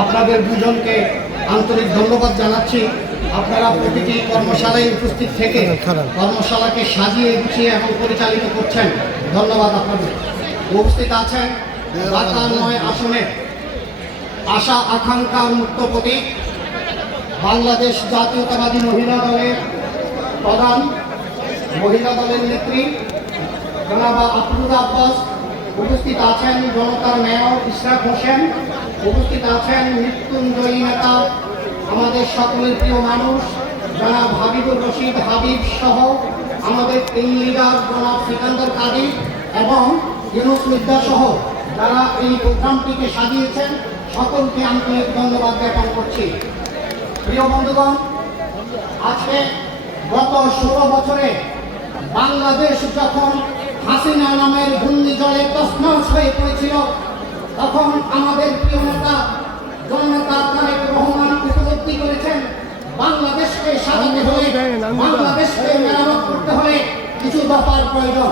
আপনাদের দুজনকে আন্তরিক ধন্যবাদ জানাচ্ছি। আপনারা প্রতিটি কর্মশালায় উপস্থিত থেকে কর্মশালাকে সাজিয়ে গুছিয়ে এবং পরিচালিত করছেন। ধন্যবাদ আপনাদের। উপস্থিত আছেন ঢাকা ৯ আসনে আশা আকাঙ্ক্ষার মুক্ত প্রতীক বাংলাদেশ জাতীয়তাবাদী মহিলা দলের প্রধান, মহিলা দলের নেত্রী জনাবা আফরোজা আব্বাস। উপস্থিত আছেন জনতার মেয়র ইশরাক হোসেন। উপস্থিত আছেন মৃত্যুঞ্জয়ী নেতা, আমাদের সকলের প্রিয় মানুষ জনাব হাবিবুর রশিদ হাবিব সহ আমাদের টিম লিডার জনাব সিকান্দর কাদির এবং ইউনুস মির্জা সহ যারা এই প্রোগ্রামটিকে সাজিয়েছেন সকলকে আন্তরিক ধন্যবাদ জ্ঞাপন করছি। প্রিয় বন্ধুগণ, আজকে গত ১৬ বছরে বাংলাদেশ যখন হাসিনা নামের ঘূর্ণিঝড়ে তছনছ হয়ে পড়েছিল, তখন আমাদের প্রিয় নেতা জননেতা তারেক রহমান উপলব্ধি করেছেন বাংলাদেশকে সাজাতে হলে, বাংলাদেশকে মেরামত করতে হলে কিছু দফার প্রয়োজন।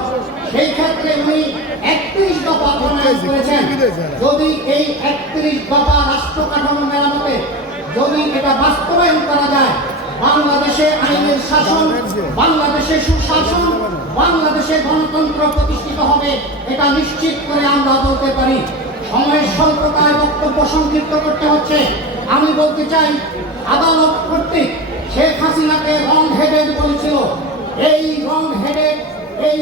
সেই ক্ষেত্রে উনি ৩১ দফা প্রণয়ন করেছেন। যদি এই ৩১ দফা রাষ্ট্র কাঠামো মেরামতে যদি এটা বাস্তবায়ন করা যায়, বাংলাদেশে আইনের শাসন, বাংলাদেশে সুশাসন, বাংলাদেশে গণতন্ত্র প্রতিষ্ঠিত হবে, এটা নিশ্চিত করে আমরা বলতে পারি। সময়ের স্বল্পতায় বক্তব্য সংক্ষিপ্ত করতে হচ্ছে। আমি বলতে চাই, আদালত কর্তৃক শেখ হাসিনাকে রং হেডেড বলেছিল। এই রং হেডেড, এই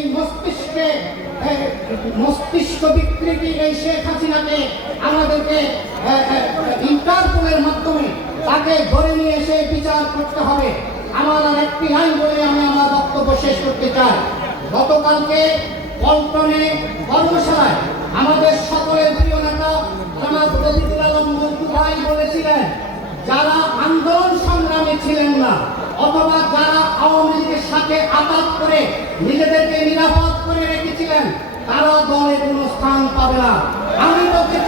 মস্তিষ্ক বিকৃতি এই শেখ হাসিনাকে আমাদেরকে ইন্টারপোলের মাধ্যমে তাকে ধরে নিয়ে এসে বিচার করতে হবে। আমার আর একটি লাইন বলে আমি আমার বক্তব্য শেষ করতে চাই। গতকালকে পল্টনে কর্মশালায় আমাদের সকলের প্রিয় নেতা জনাব রবিউল আলম মন্টু ভাই বলেছিলেন, যারা আন্দোলন সংগ্রামে ছিলেন না অথবা যারা আওয়ামী লীগের সাথে আঘাত করে নিজেদেরকে নিরাপদ করে রেখেছিলেন, তারা দলে কোনো স্থান পাবে না। আমি বলতে